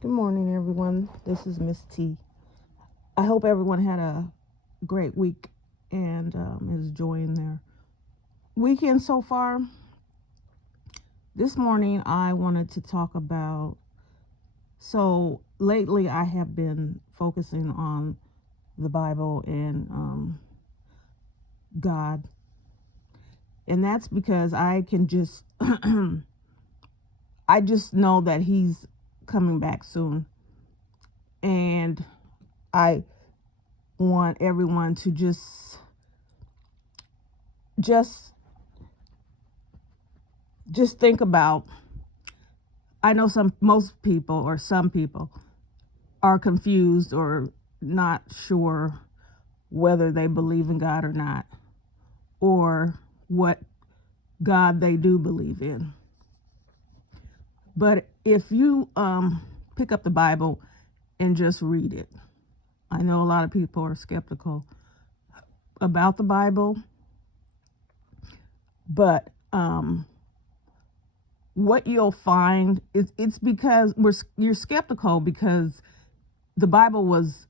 Good morning, everyone. This is Miss T. I hope everyone had a great week and is enjoying their weekend so far. This morning, I wanted to talk about. So, lately, I have been focusing on the Bible and God. And that's because I can just, I just know that He's coming back soon. And I want everyone to just just think about. I know most people or some people are confused or not sure whether they believe in God or not, or what God they do believe in. But if you pick up the Bible and just read it, I know a lot of people are skeptical about the Bible, but what you'll find is it's because you're skeptical because the Bible was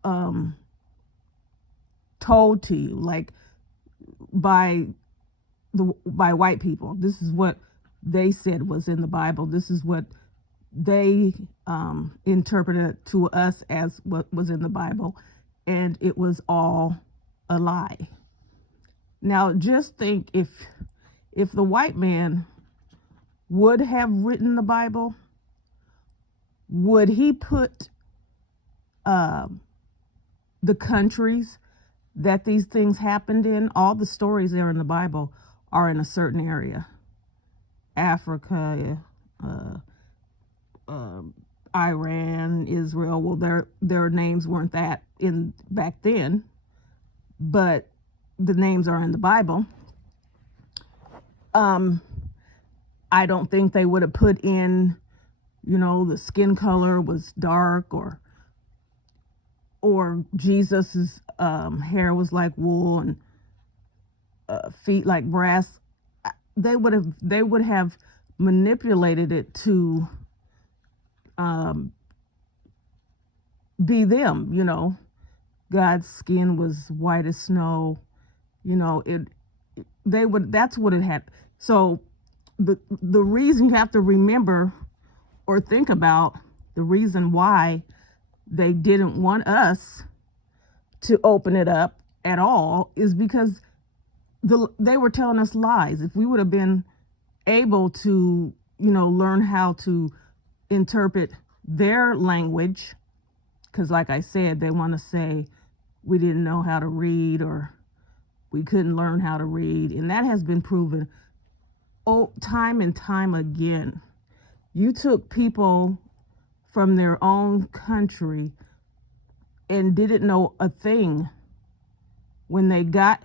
told to you, like by by white people. This is what they said was in the Bible. This is what they interpreted to us as what was in the Bible, and it was all a lie. Now, just think if the white man would have written the Bible, would he put um, the countries that these things happened in? All the stories there in the Bible are in a certain area. Africa, uh, uh, Iran, Israel. Well, their names weren't that in back then, but the names are in the Bible. Um, I don't think they would have put in, the skin color was dark, or Jesus's hair was like wool and feet like brass. They would have manipulated it to um, be them. God's skin was white as snow. It they would That's what it had. So the reason you have to remember or think about the reason why they didn't want us to open it up at all is because they were telling us lies. If we would have been able to, learn how to interpret their language, because like I said, they want to say we didn't know how to read or we couldn't learn how to read, and that has been proven time and time again. You took people from their own country and didn't know a thing when they got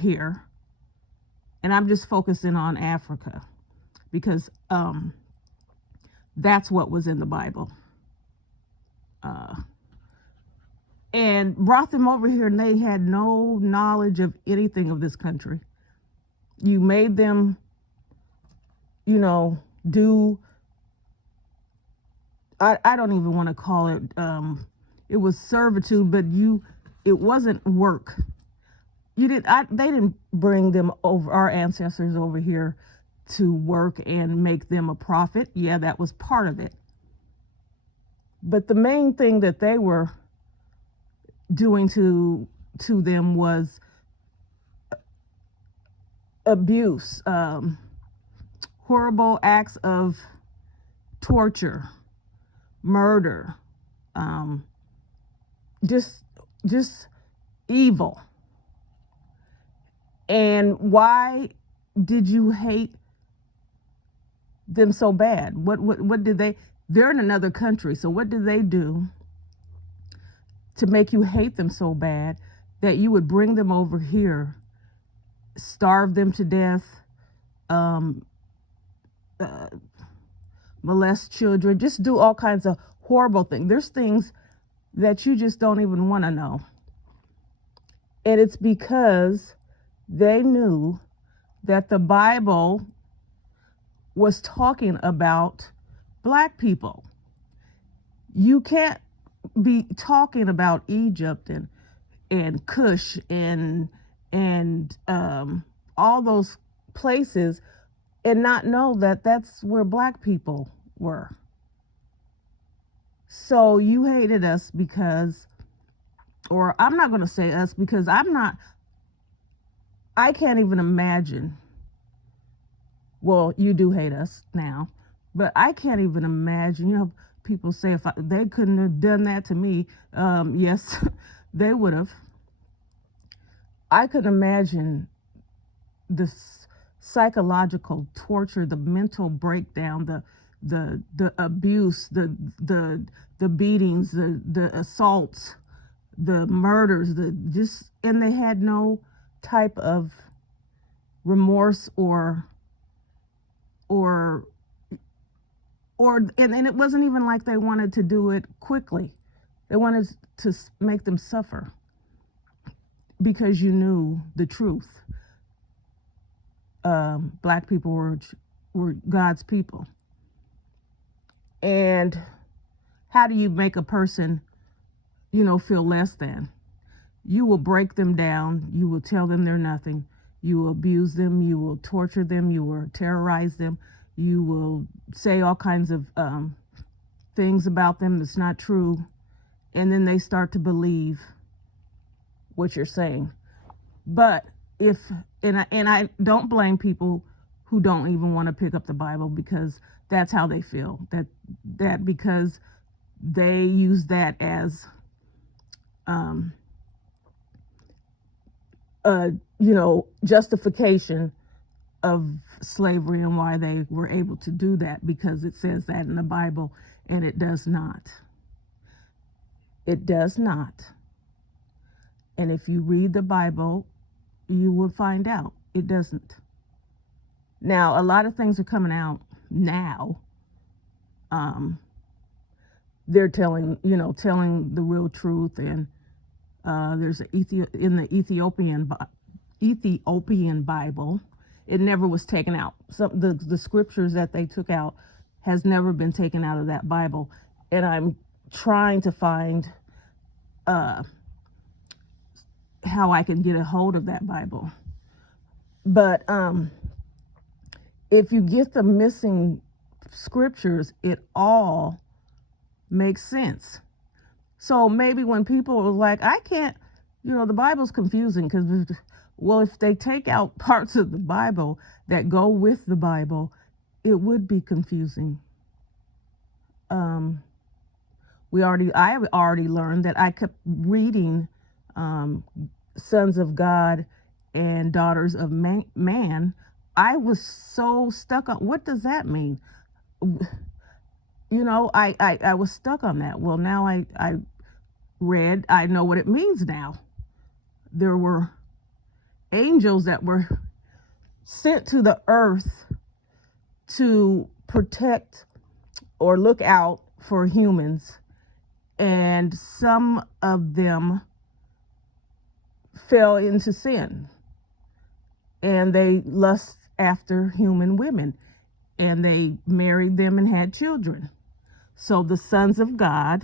here, and I'm just focusing on Africa because that's what was in the Bible. Uh, and brought them over here, and they had no knowledge of anything of this country. You made them, do. I don't even want to call it. It was servitude, but it wasn't work. They didn't bring them over, our ancestors over here, to work and make them a profit. Yeah, that was part of it. But the main thing that they were doing to them was abuse, horrible acts of torture, murder, um, just just evil. And why did you hate them so bad? What did they? They're in another country, so what did they do to make you hate them so bad that you would bring them over here, starve them to death, um, uh, molest children, just do all kinds of horrible things? There's things that you just don't even want to know. And it's because they knew that the Bible was talking about black people. You can't be talking about Egypt and Cush and all those places and not know that that's where black people were. So you hated us because, or I'm not going to say us because I can't even imagine. Well, you do hate us now, but I can't even imagine. People say if they couldn't have done that to me, yes, they would have. I couldn't imagine the psychological torture, the mental breakdown, the abuse, the beatings, the assaults, the murders, and they had no type of remorse or and it wasn't even like they wanted to do it quickly. They wanted to make them suffer because you knew the truth. Black people were God's people. And how do you make a person, feel less than? You will break them down. You will tell them they're nothing. You will abuse them. You will torture them. You will terrorize them. You will say all kinds of things about them that's not true. And then they start to believe what you're saying. But I don't blame people who don't even want to pick up the Bible because that's how they feel. That because they use that as justification of slavery and why they were able to do that, because it says that in the Bible, and it does not. It does not. And if you read the Bible, you will find out it doesn't. Now, a lot of things are coming out now. They're telling the real truth, and there's in the Ethiopian Bible. It never was taken out. So the scriptures that they took out has never been taken out of that Bible, and I'm trying to find how I can get a hold of that Bible. But if you get the missing scriptures, it all makes sense. So maybe when people are like, I can't, the Bible's confusing because, well, if they take out parts of the Bible that go with the Bible, it would be confusing. I already learned that I kept reading Sons of God and Daughters of Man. I was so stuck on, what does that mean? I was stuck on that. Well, now I know what it means now. There were angels that were sent to the earth to protect or look out for humans, and some of them fell into sin, and they lust after human women, and they married them and had children. So the sons of God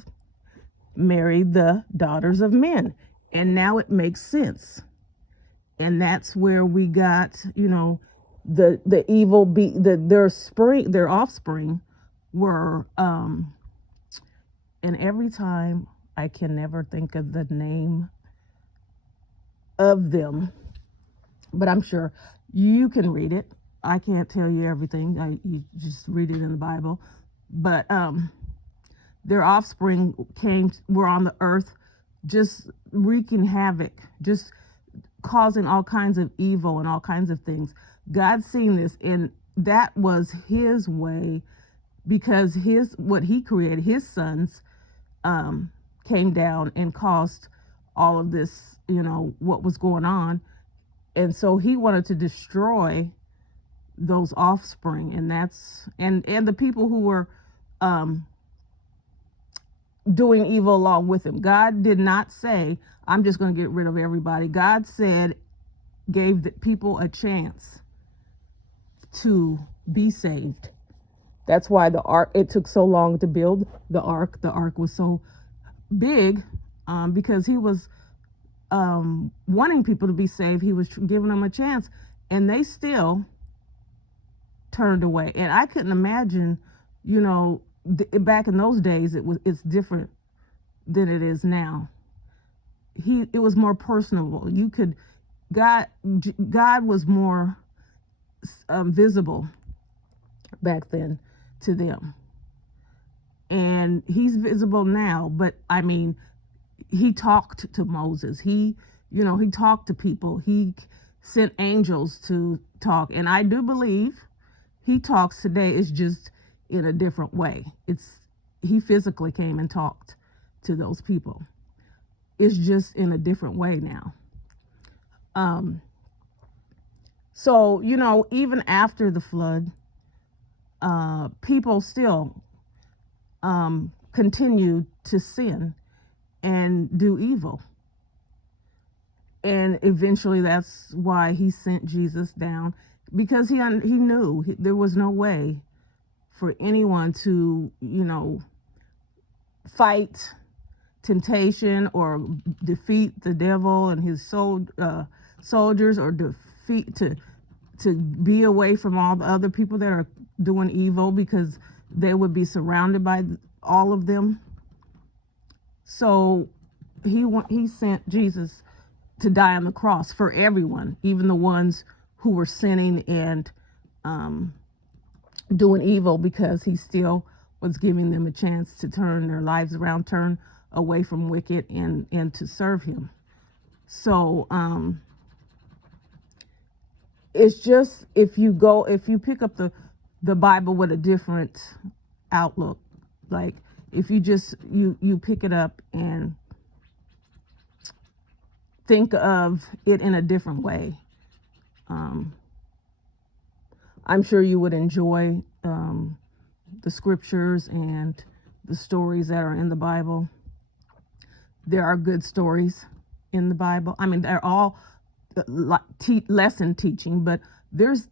married the daughters of men, and now it makes sense. And that's where we got, the evil their offspring were, and every time I can never think of the name of them, but I'm sure you can read it. I can't tell you everything. You just read it in the Bible. But their offspring were on the earth, just wreaking havoc, just causing all kinds of evil and all kinds of things. God seen this, and that was his way, because what he created, his sons, came down and caused all of this, what was going on. And so he wanted to destroy those offspring, and that's and the people who were doing evil along with him. God did not say, I'm just going to get rid of everybody. God gave the people a chance to be saved. That's why the ark, it took so long to build the ark. The ark was so big, because he was wanting people to be saved. He was giving them a chance, and they still turned away. And I couldn't imagine, you know, back in those days, it's different than it is now. It was more personable. You could God was more visible back then to them, and he's visible now. But I mean, he talked to Moses. He talked to people. He sent angels to talk, and I do believe he talks today. It's just in a different way. He physically came and talked to those people. It's just in a different way now. So, even after the flood, people still continued to sin and do evil. And eventually that's why he sent Jesus down, because he knew there was no way for anyone to, fight temptation or defeat the devil and his soldiers, or to be away from all the other people that are doing evil, because they would be surrounded by all of them. So he sent Jesus to die on the cross for everyone, even the ones who were sinning and doing evil, because he still was giving them a chance to turn their lives around, turn away from wicked, and to serve him. So it's just, if you pick up the Bible with a different outlook, like if you just you pick it up and think of it in a different way, I'm sure you would enjoy the scriptures and the stories that are in the Bible. There are good stories in the Bible. I mean, they're all lesson teaching, but there's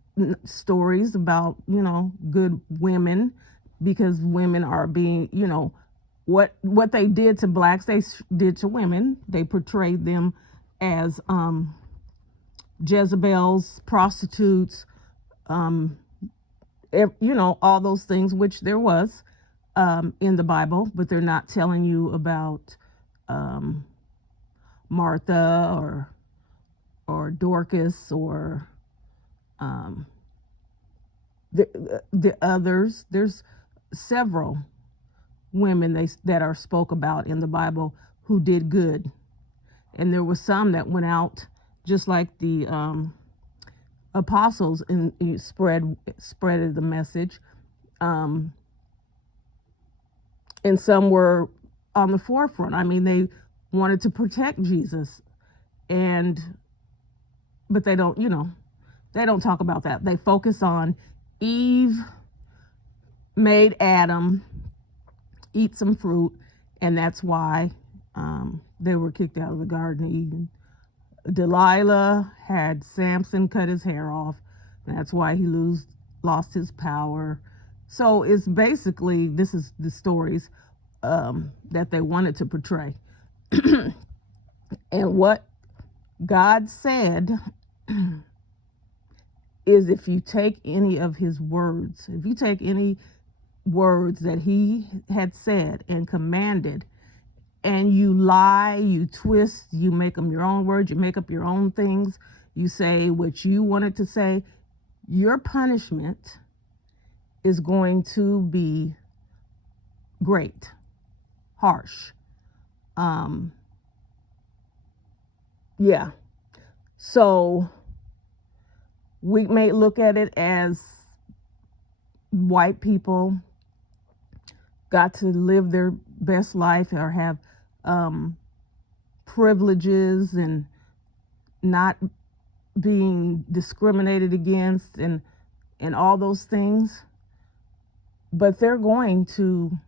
stories about, good women, because women are being, what they did to blacks, they did to women. They portrayed them as Jezebels, prostitutes, all those things, which there was in the Bible, but they're not telling you about Martha or Dorcas or the others. There's several women that are spoke about in the Bible who did good, and there were some that went out just like the apostles and spread the message, and some were on the forefront. I mean, they wanted to protect Jesus, but they don't talk about that. They focus on Eve made Adam eat some fruit, and that's why they were kicked out of the Garden of Eden. Delilah had Samson cut his hair off. That's why he lost his power. So it's basically, this is the stories that they wanted to portray. And what God said is, if you take any of his words, if you take any words that he had said and commanded, and you lie, you twist, you make them your own words, you make up your own things, you say what you wanted to say, your punishment is going to be great, harsh. Yeah. So we may look at it as white people got to live their best life, or have privileges and not being discriminated against and all those things. But they're going to,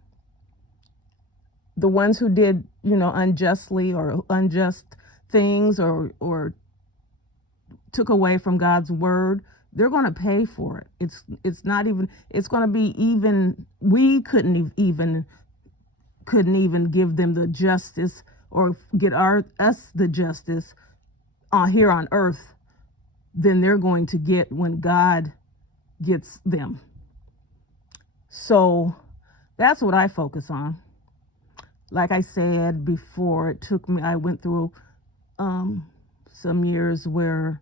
the ones who did, unjustly or unjust things, or took away from God's word, they're going to pay for it. It's not even, it's going to be even, we couldn't even give them the justice or get us the justice here on earth than they're going to get when God gets them. So that's what I focus on. Like I said before, I went through some years where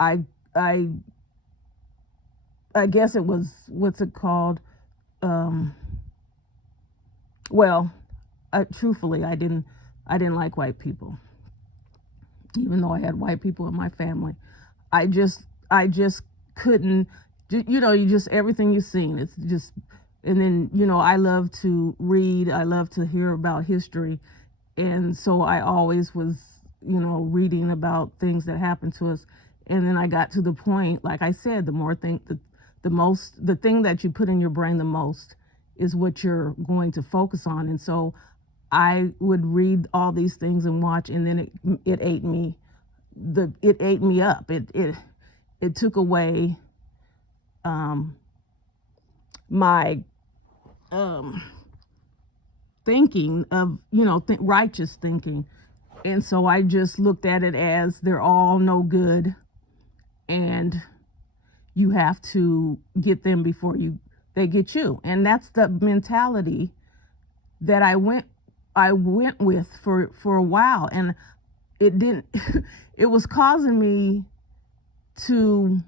I guess it was, what's it called? Well, truthfully, I didn't like white people, even though I had white people in my family. I just couldn't, you just, everything you've seen, it's just, and then, I love to read, I love to hear about history. And so I always was, reading about things that happened to us. And then I got to the point, like I said, the thing that you put in your brain the most is what you're going to focus on. And so I would read all these things and watch, and then it ate me. It ate me up. It took away my thinking of, righteous thinking. And so I just looked at it as they're all no good, and you have to get them before they get you. And that's the mentality that I went with for a while, and it didn't it was causing me to,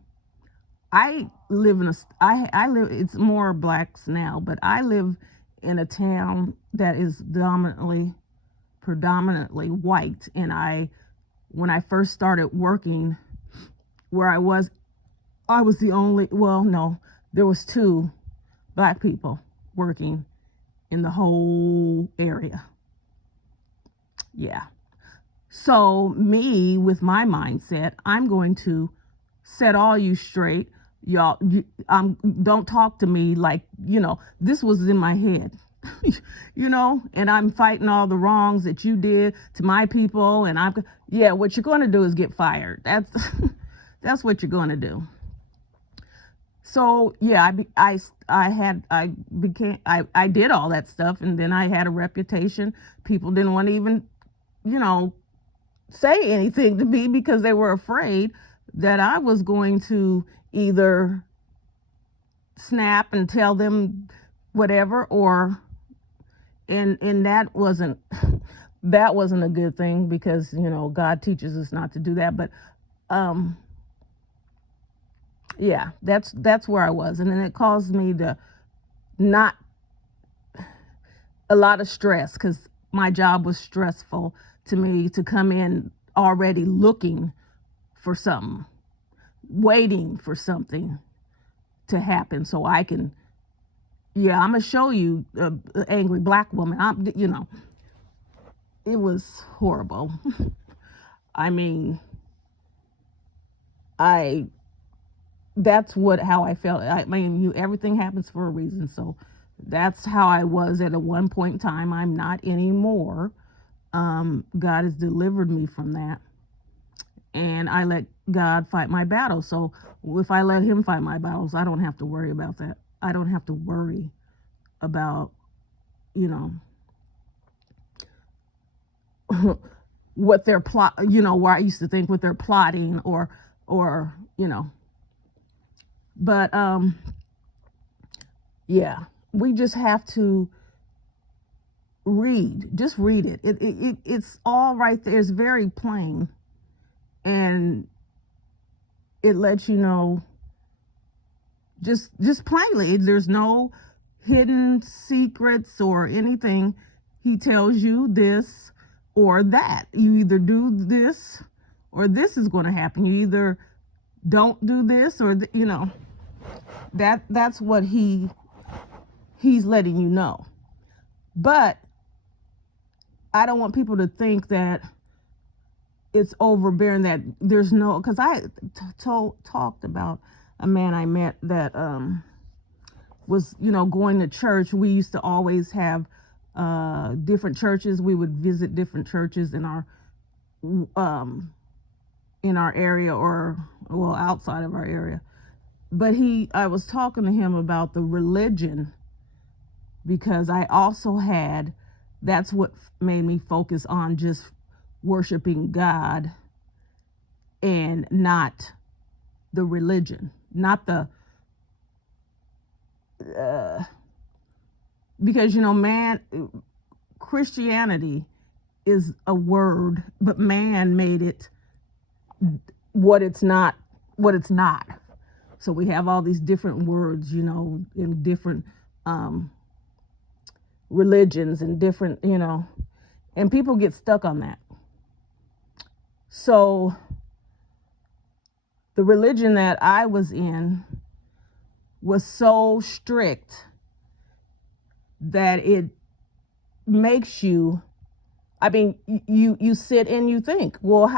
I live it's more blacks now, but I live in a town that is predominantly white. And when I first started working where I was the only, well, no, there was 2 black people working in the whole area. Yeah. So me, with my mindset, I'm going to set all you straight. Y'all, don't talk to me like, this was in my head, and I'm fighting all the wrongs that you did to my people. And what you're going to do is get fired. That's what you're going to do. So yeah, I did all that stuff, and then I had a reputation. People didn't want to even, say anything to me because they were afraid that I was going to either snap and tell them whatever, and that wasn't a good thing, because God teaches us not to do that. But yeah, that's where I was. And then it caused me to not a lot of stress, because my job was stressful to me, to come in already looking for something, waiting for something to happen so I can, I'm gonna show you an angry black woman. It was horrible. I mean, that's how I felt. I mean, everything happens for a reason. So that's how I was at one point in time. I'm not anymore. God has delivered me from that, and I let God fight my battles. So if I let him fight my battles, I don't have to worry about that. I don't have to worry about, what they're where I used to think what they're plotting or, but, yeah, we just have to just read it. It's all right there. It's very plain, and it lets you know just plainly. There's no hidden secrets or anything. He tells you this or that. You either do this or this is going to happen. You either don't do this or that's what he's letting you know. But I don't want people to think that it's overbearing, that there's no, because I talked about a man I met that was going to church. We used to always have different churches. We would visit different churches in our in our area, or well, outside of our area. But I was talking to him about the religion, because I also had, that's what made me focus on just worshiping God and not the religion, not the because man, Christianity is a word, but man made it what it's not. So we have all these different words, in different religions and different, and people get stuck on that. So the religion that I was in was so strict that it makes you, you sit and you think, well,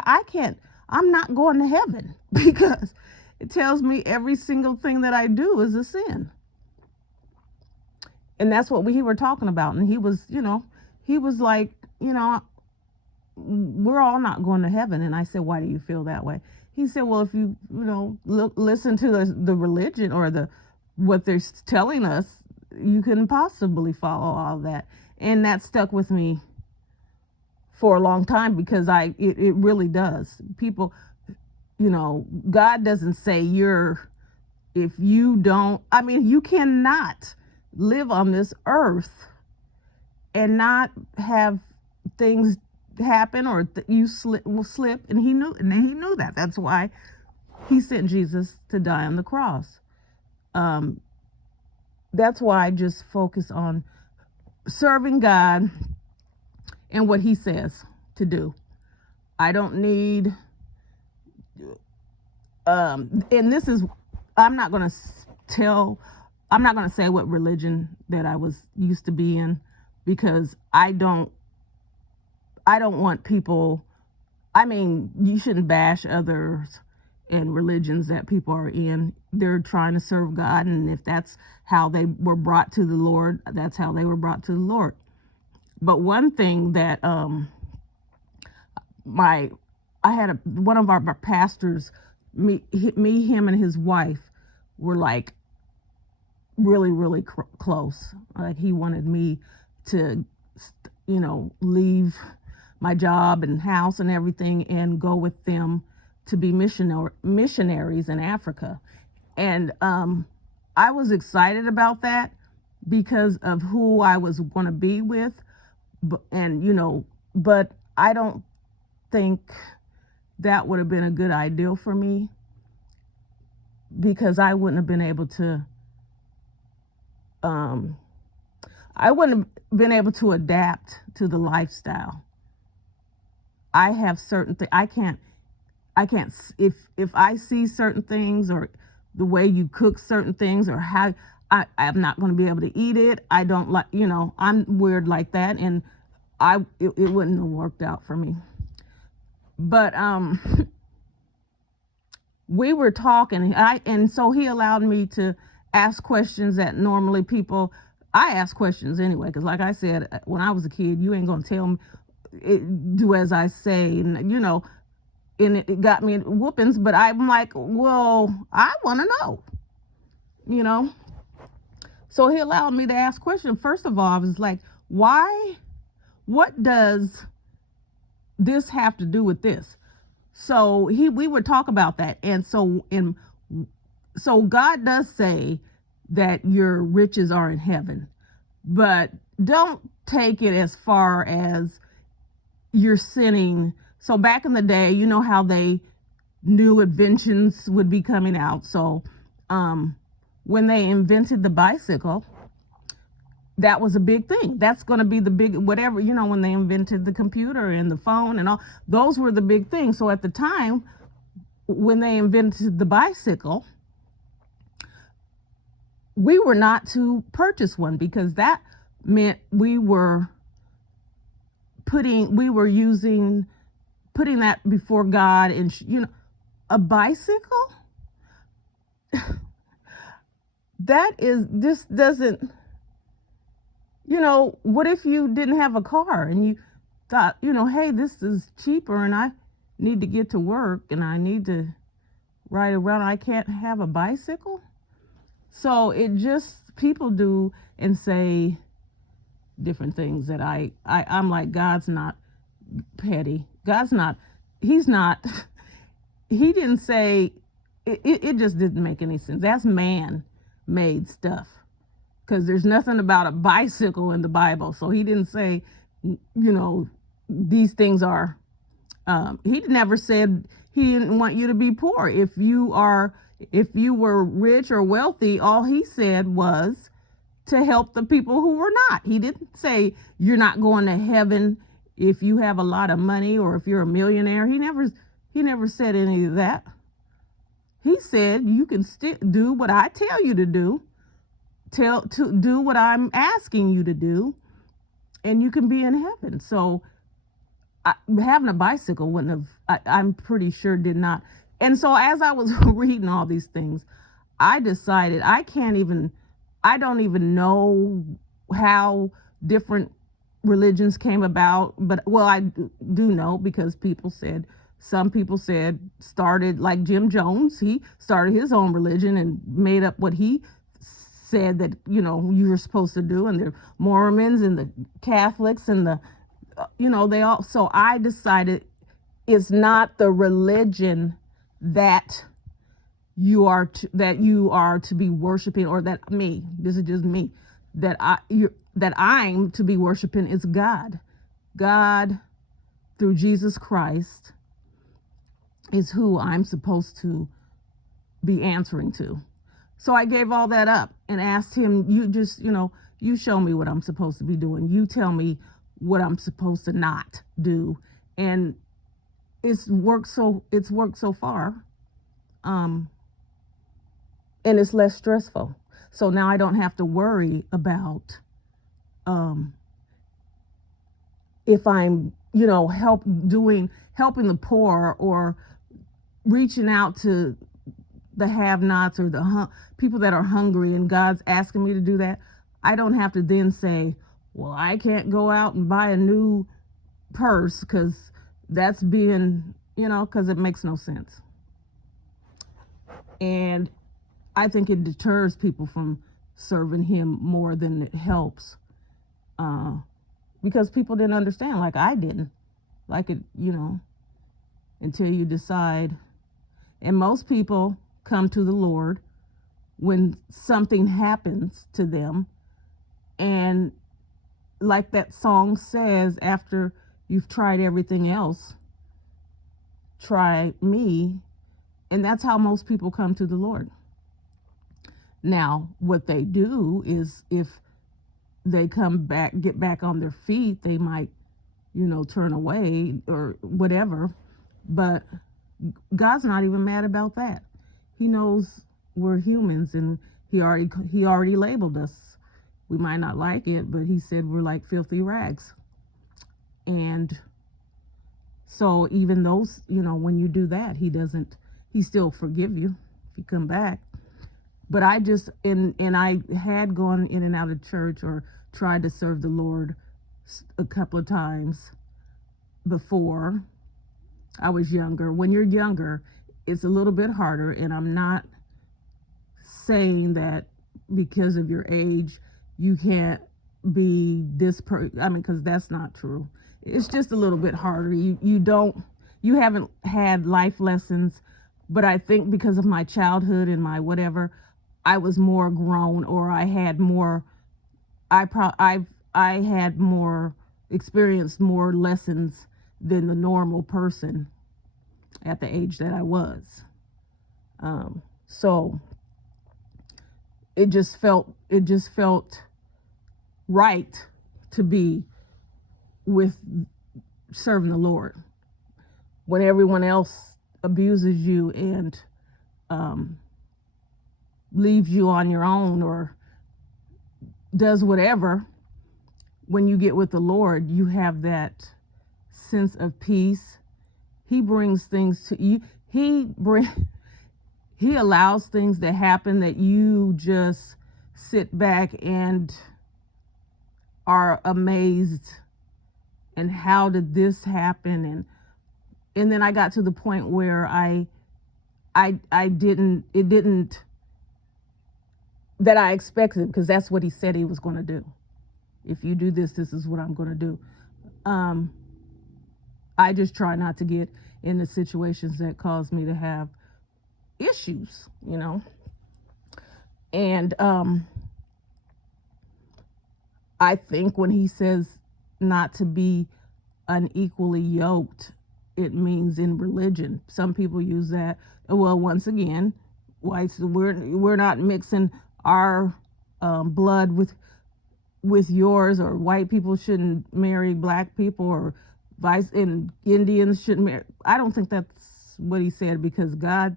I'm not going to heaven because it tells me every single thing that I do is a sin. And that's what we were talking about. And he was like, we're all not going to heaven. And I said, why do you feel that way? He said, well, if you, listen to the religion or what they're telling us, you couldn't possibly follow all that. And that stuck with me for a long time, because it really does. People, God doesn't say if you don't, you cannot live on this earth and not have things happen, or you will slip. And he knew that. That's why he sent Jesus to die on the cross. That's why I just focus on serving God and what he says to do. I don't need, and this is, I'm not going to say what religion that I was used to be in, because I don't want people, you shouldn't bash others and religions that people are in. They're trying to serve God, and if that's how they were brought to the Lord, that's how they were brought to the Lord. But one thing that I had one of our pastors, him and his wife were like really, really close. Like, he wanted me to, leave my job and house and everything and go with them to be missionaries in Africa. And I was excited about that because of who I was going to be with. But I don't think that would have been a good idea for me, because I wouldn't have been able to adapt to the lifestyle. I have certain things I can't, if I see certain things, or the way you cook certain things, or how I'm not going to be able to eat it. I don't like, I'm weird like that, and it wouldn't have worked out for me. But we were talking, and so he allowed me to ask questions that normally I ask questions anyway, because like I said, when I was a kid, you ain't gonna tell me, do as I say, and and it got me whoopings. But I'm like, well, I want to know, So he allowed me to ask questions. First of all, I was like, why? What does this have to do with this? So we would talk about that. And so God does say that your riches are in heaven, but don't take it as far as you're sinning. So back in the day, you know how new inventions would be coming out. So when they invented the bicycle, that was a big thing. That's going to be the big, whatever, when they invented the computer and the phone and all, those were the big things. So at the time, when they invented the bicycle, we were not to purchase one, because that meant we were putting that before God. And, a bicycle, this doesn't, what if you didn't have a car and you thought, hey, this is cheaper, and need to get to work and I need to ride around. I can't have a bicycle. So it just, people do and say different things that I'm like, God's not petty. God's not, he's not, he didn't say, it just didn't make any sense. That's man made stuff. Because there's nothing about a bicycle in the Bible. So he didn't say, these things are, he never said he didn't want you to be poor. If you were rich or wealthy, all he said was to help the people who were not. He didn't say you're not going to heaven if you have a lot of money or if you're a millionaire. He never said any of that. He said you can do what I tell you to do. To do what I'm asking you to do, and you can be in heaven. So having a bicycle wouldn't have, I'm pretty sure did not. And so as I was reading all these things, I decided I don't even know how different religions came about, but well, I do know because some people said started, like Jim Jones, he started his own religion and made up what he said that you were supposed to do, and the Mormons and the Catholics and the they all. So I decided it's not the religion that you are to be worshiping, or that this is just me, that I'm to be worshiping. Is God through Jesus Christ is who I'm supposed to be answering to. So I gave all that up and asked him, you show me what I'm supposed to be doing. You tell me what I'm supposed to not do. And it's worked so far. And it's less stressful. So now I don't have to worry about if I'm, helping the poor or reaching out to the have-nots or the people that are hungry, and God's asking me to do that. I don't have to then say, well, I can't go out and buy a new purse because that's being, because it makes no sense. And I think it deters people from serving him more than it helps, because people didn't understand, like I didn't, like it, until you decide. And most people come to the Lord when something happens to them, and like that song says, after you've tried everything else, try me. And that's how most people come to the Lord. Now, what they do is, if they get back on their feet, they might, turn away or whatever. But God's not even mad about that. He knows we're humans, and he already labeled us. We might not like it, but he said we're like filthy rags. And so even those, when you do that, he still forgive you if you come back. But I just, and I had gone in and out of church or tried to serve the Lord a couple of times before I was younger. When you're younger, it's a little bit harder, and I'm not saying that because of your age you can't be this because that's not true. It's just a little bit harder. You haven't had life lessons, but I think because of my childhood and my whatever, I was more grown, or I had more, I had more experienced more lessons than the normal person at the age that I was. So it just felt right to be with serving the Lord when everyone else abuses you and leaves you on your own or does whatever. When you get with the Lord, you have that sense of peace. He brings things to you. He allows things to happen that you just sit back and are amazed. And how did this happen? And And then I got to the point where I didn't, it didn't, that I expected, because that's what he said he was going to do. If you do this, this is what I'm going to do. I just try not to get into situations that cause me to have issues, you know. And I think when he says not to be unequally yoked, it means in religion. Some people use that. Well, once again, whites, we're not mixing our blood with yours, or white people shouldn't marry black people, or vice, and Indians shouldn't marry. I don't think that's what he said, because God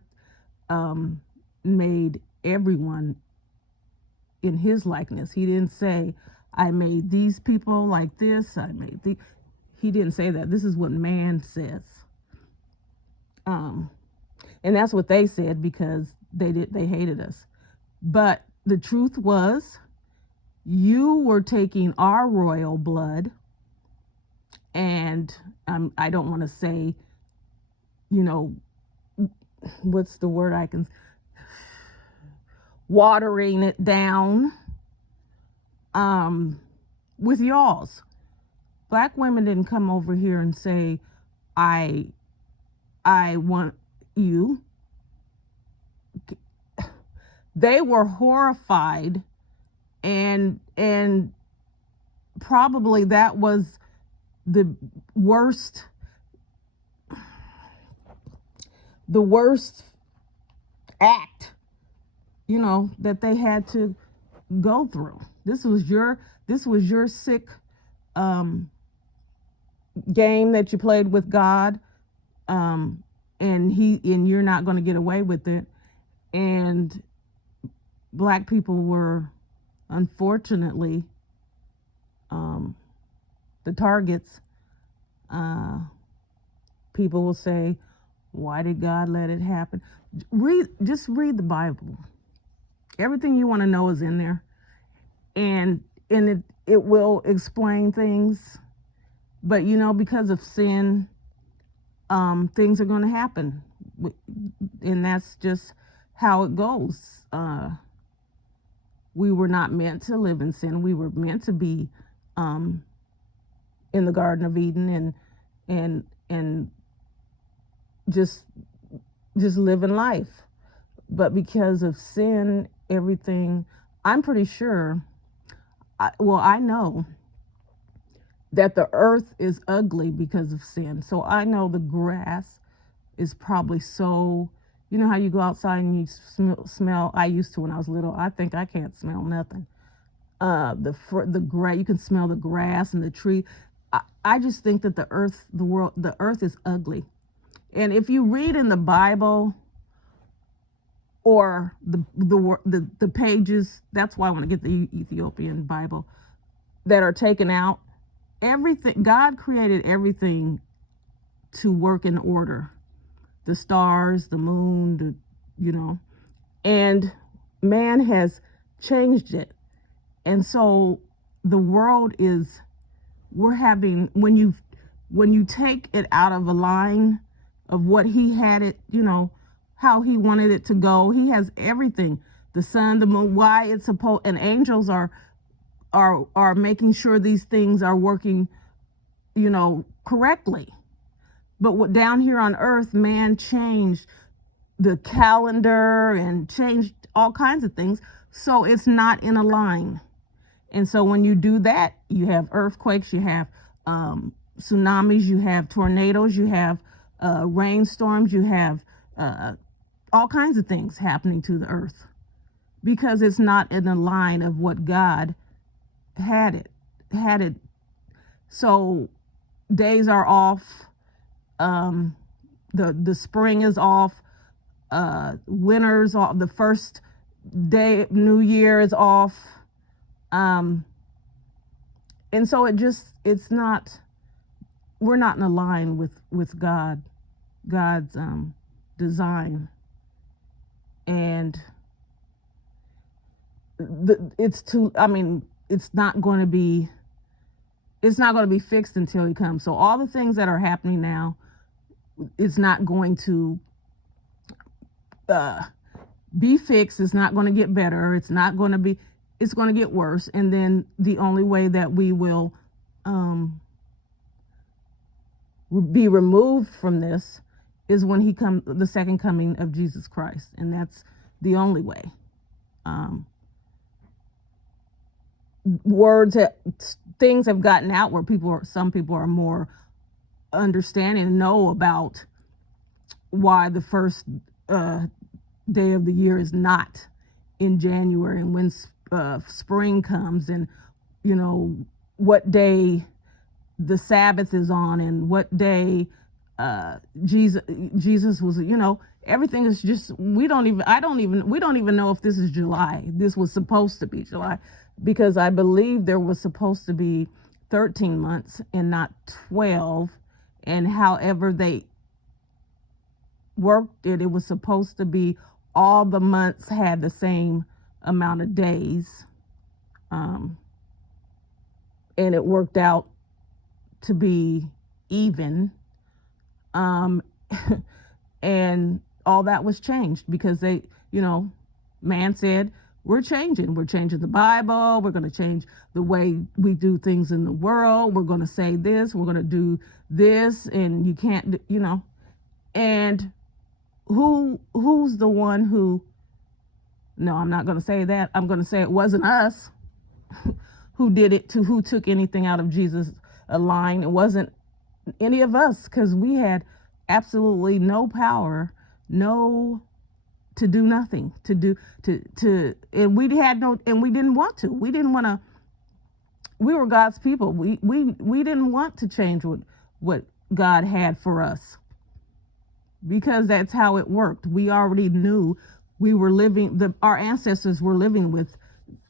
made everyone in his likeness. He didn't say, I made these people like this, I made the. He didn't say that. This is what man says. And that's what they said, because they hated us. But the truth was, you were taking our royal blood, and I don't want to say, you know, what's the word I can, watering it down with y'all's. Black women didn't come over here and say, I want you. They were horrified, and probably that was the worst act, you know, that they had to go through. This was your sick game that you played with God, and you're not going to get away with it. And black people were, unfortunately, the targets. People will say, why did God let it happen? Just read the Bible. Everything you want to know is in there, and it will explain things. But you know, because of sin, things are going to happen, and that's just how it goes. We were not meant to live in sin. We were meant to be in the Garden of Eden, and just living life. But because of sin, everything, I'm pretty sure, I know that the earth is ugly because of sin. So I know the grass is probably so, you know how you go outside and you smell, I used to when I was little, I think I can't smell nothing. You can smell the grass and the tree. I just think that the earth is ugly. And if you read in the Bible, or the pages, that's why I want to get the Ethiopian Bible, that are taken out, everything, God created everything to work in order. The stars, the moon, you know, and man has changed it. And so the world is, when you take it out of a line of what he had it, you know, how he wanted it to go, he has everything, the sun, the moon, why it's supposed, and angels are making sure these things are working, you know, correctly. But what down here on earth, man changed the calendar and changed all kinds of things, so it's not in a line. And so when you do that, you have earthquakes, you have tsunamis, you have tornadoes, you have rainstorms, you have all kinds of things happening to the earth, because it's not in the line of what God had it. So days are off. The spring is off. Winter's off. The first day, New Year is off. And so it's not, we're not in a line with God's design. And it's not going to be fixed until he comes. So all the things that are happening now, It's not going to be fixed. It's not going to get better. It's going to get worse. And then the only way that we will be removed from this is when the second coming of Jesus Christ. And that's the only way. Things have gotten out where some people are more understanding and know about why the first day of the year is not in January, and when spring comes, and what day the Sabbath is on, and what day Jesus was, everything is just, we don't even know if this is July. This was supposed to be July, because I believe there was supposed to be 13 months and not 12. And however they worked it, it was supposed to be all the months had the same amount of days. And it worked out to be even. And all that was changed because man said, we're changing the Bible. We're going to change the way we do things in the world. We're going to say this, we're going to do this, and you can't, and who's the one who, no, I'm not going to say that. I'm going to say it wasn't us who did it, who took anything out of Jesus' line. It wasn't any of us, because we had absolutely no power, to do nothing, and we didn't want to. We were God's people. We didn't want to change what God had for us, because that's how it worked. We already knew we were our ancestors were living with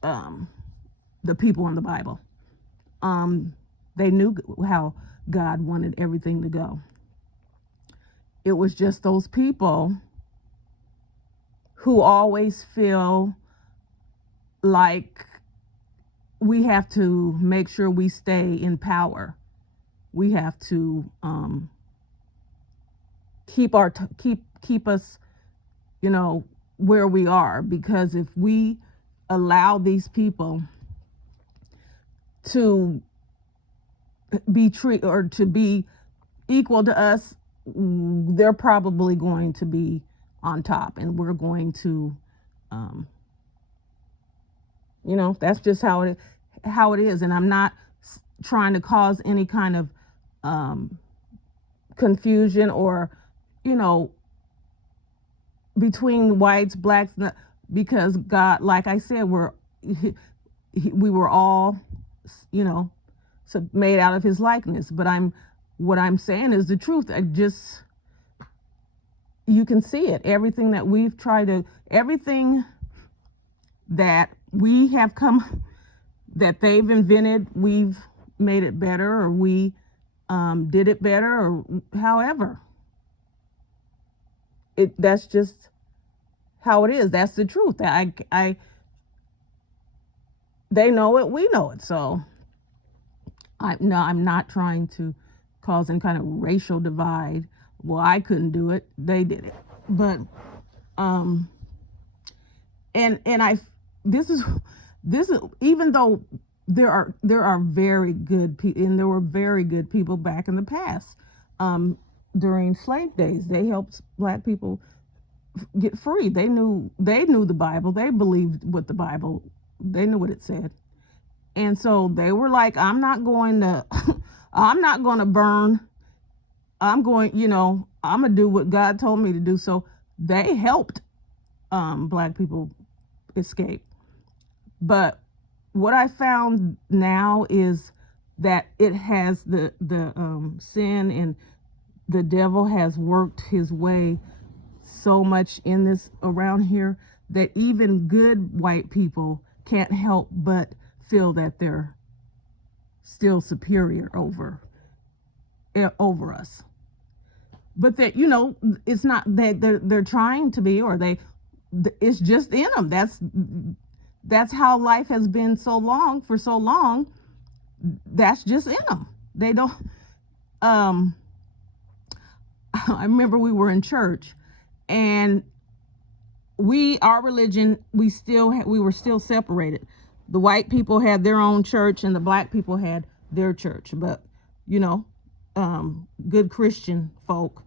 the people in the Bible. They knew how God wanted everything to go. It was just those people who always feel like we have to make sure we stay in power. We have to keep us, where we are, because if we allow these people to be treated or to be equal to us, they're probably going to be on top, and we're going to, that's just how it is. And I'm not trying to cause any kind of confusion or, between whites, blacks, because God, like I said, we were all, made out of His likeness. But what I'm saying is the truth. You can see it. Everything that everything that we have that they've invented, we've made it better, or we did it better, or however. That's just how it is. That's the truth. They know it, we know it. So I'm not trying to cause any kind of racial divide. Well, I couldn't do it, they did it. But this is even though there are very good people, and there were very good people back in the past, during slave days. They helped black people get free. They knew the Bible. They believed what the Bible, they knew what it said. And so they were like, I'm not going to burn. I'm going to do what God told me to do. So they helped black people escape. But what I found now is that it has the sin, and the devil has worked his way so much in this around here that even good white people can't help but feel that they're still superior over us. But that, it's not that they're trying to be, or it's just in them. That's how life has been for so long. That's just in them. They don't, I remember we were in church, and our religion, we were still separated. The white people had their own church and the black people had their church, but you know, good Christian folk,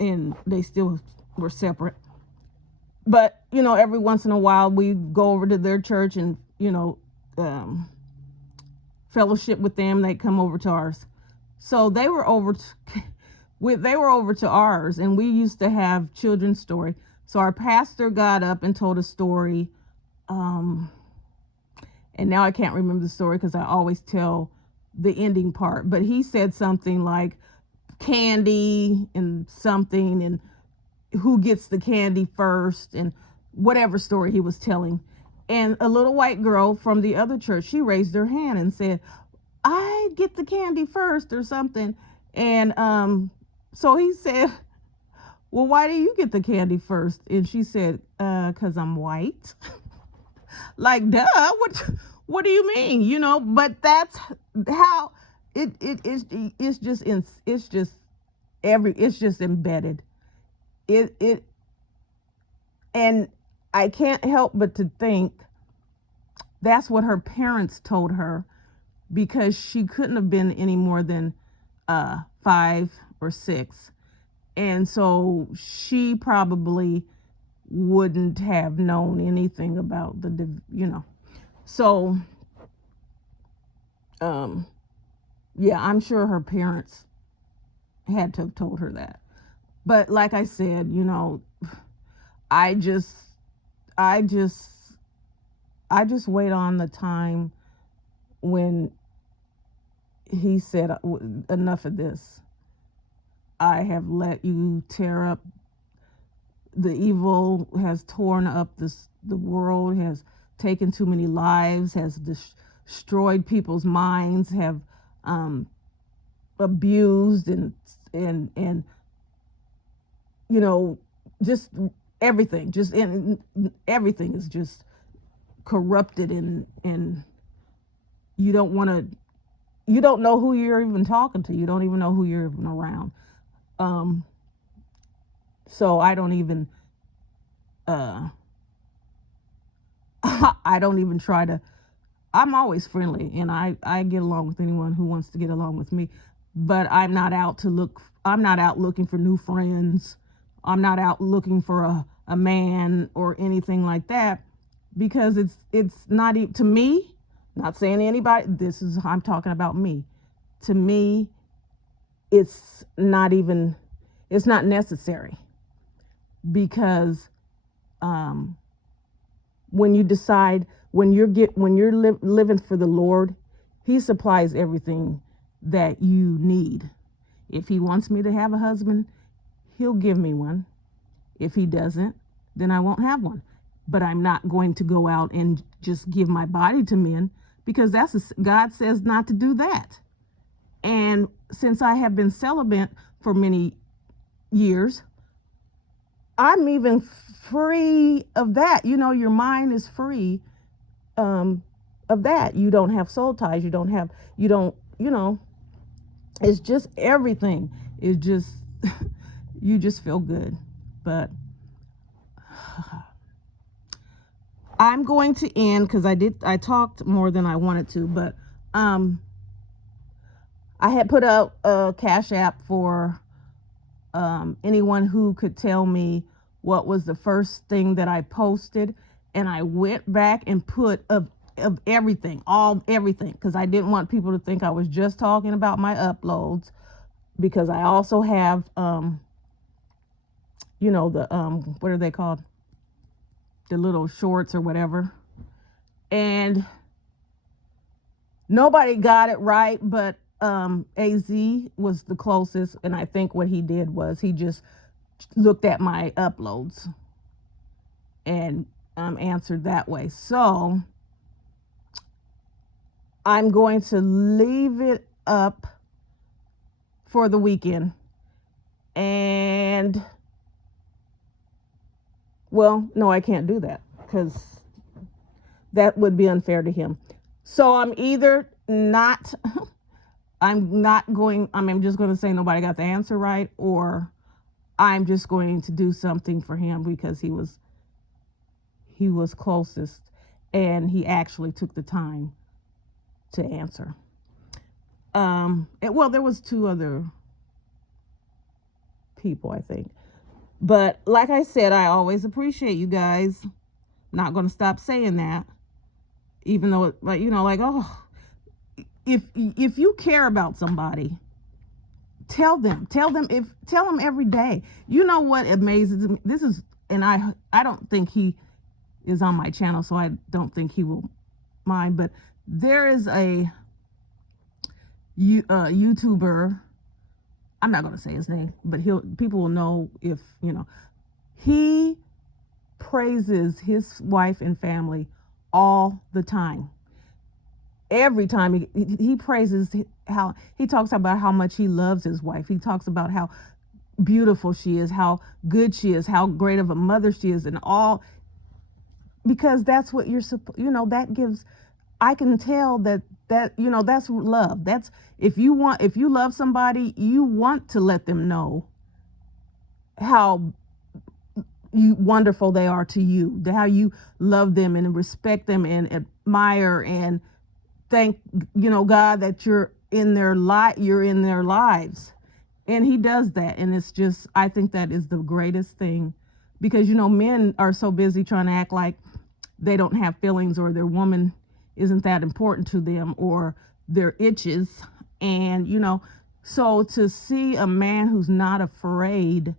and they still were separate. But you know, every once in a while we go over to their church and fellowship with them. They come over to ours. So they were over to ours, and we used to have children's story. So our pastor got up and told a story, and now I can't remember the story because I always tell the ending part. But he said something like candy and something, and who gets the candy first, and whatever story he was telling. And a little white girl from the other church, she raised her hand and said, I get the candy first or something. And so he said, well, why do you get the candy first? And she said, because I'm white. Like, duh, what do you mean? You know, but that's how it's just embedded. It and I can't help but to think that's what her parents told her, because she couldn't have been any more than 5 or 6. And so she probably wouldn't have known anything about so yeah, I'm sure her parents had to have told her that. But like I said, you know, I just wait on the time when he said, enough of this. I have let you tear up. The evil has torn up the world, has taken too many lives, has destroyed people's minds, have abused and you know, just everything, everything is just corrupted, and you don't know who you're even talking to. You don't even know who you're even around. So I don't even I don't even try to. I'm always friendly, and I get along with anyone who wants to get along with me, but I'm not out looking for new friends. I'm not out looking for a man or anything like that, because it's not even, to me, not saying to anybody, I'm talking about me. To me, it's not necessary, because when you decide, when you're living for the Lord, he supplies everything that you need. If he wants me to have a husband, he'll give me one. If he doesn't, then I won't have one. But I'm not going to go out and just give my body to men, because God says not to do that. And since I have been celibate for many years, I'm even free of that. You know, your mind is free of that. You don't have soul ties. You don't, it's just everything. It's just, you just feel good. But I'm going to end, because I talked more than I wanted to, but I had put out a Cash App for anyone who could tell me what was the first thing that I posted, and I went back and put of everything, because I didn't want people to think I was just talking about my uploads, because I also have what are they called, the little shorts or whatever, and nobody got it right, but AZ was the closest, and I think what he did was he just looked at my uploads and answered that way. So I'm going to leave it up for the weekend, and well, no, I can't do that, because that would be unfair to him. So I'm either not I'm just going to say nobody got the answer right, or I'm just going to do something for him because he was closest, and he actually took the time to answer. Well, there was two other people, I think. But like I said, I always appreciate you guys. Not going to stop saying that, even though it, like, like, oh, if you care about somebody, tell them every day. You know what amazes me? This is, and I don't think he is on my channel, so I don't think he will mind. But there is a YouTuber. I'm not going to say his name, but people will know if he praises his wife and family all the time. Every time he praises how he talks about how much he loves his wife. He talks about how beautiful she is, how good she is, how great of a mother she is, and all, because that's what you're supposed, that gives, I can tell that's love. That's, if you love somebody, you want to let them know how wonderful they are to you, how you love them and respect them and admire and thank God that you're in their lives. And he does that, and it's just, I think that is the greatest thing, because men are so busy trying to act like they don't have feelings, or their woman isn't that important to them, or their itches. And so to see a man who's not afraid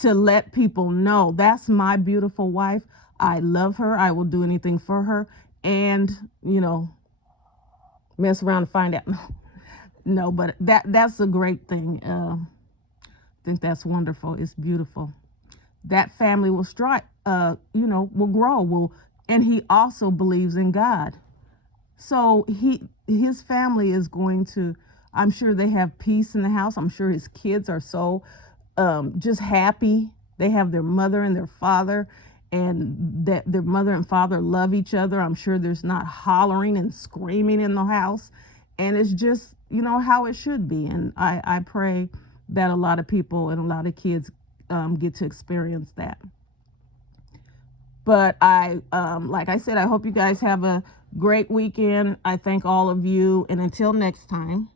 to let people know, that's my beautiful wife, I love her, I will do anything for her, and mess around and find out. No, but that's a great thing. I think that's wonderful. It's beautiful. That family will strive, will grow, and he also believes in God. So his family is going to, I'm sure they have peace in the house. I'm sure his kids are so just happy. They have their mother and their father, and that their mother and father love each other. I'm sure there's not hollering and screaming in the house, and it's just how it should be. And I pray that a lot of people and a lot of kids get to experience that. But like I said, I hope you guys have a great weekend. I thank all of you, and until next time.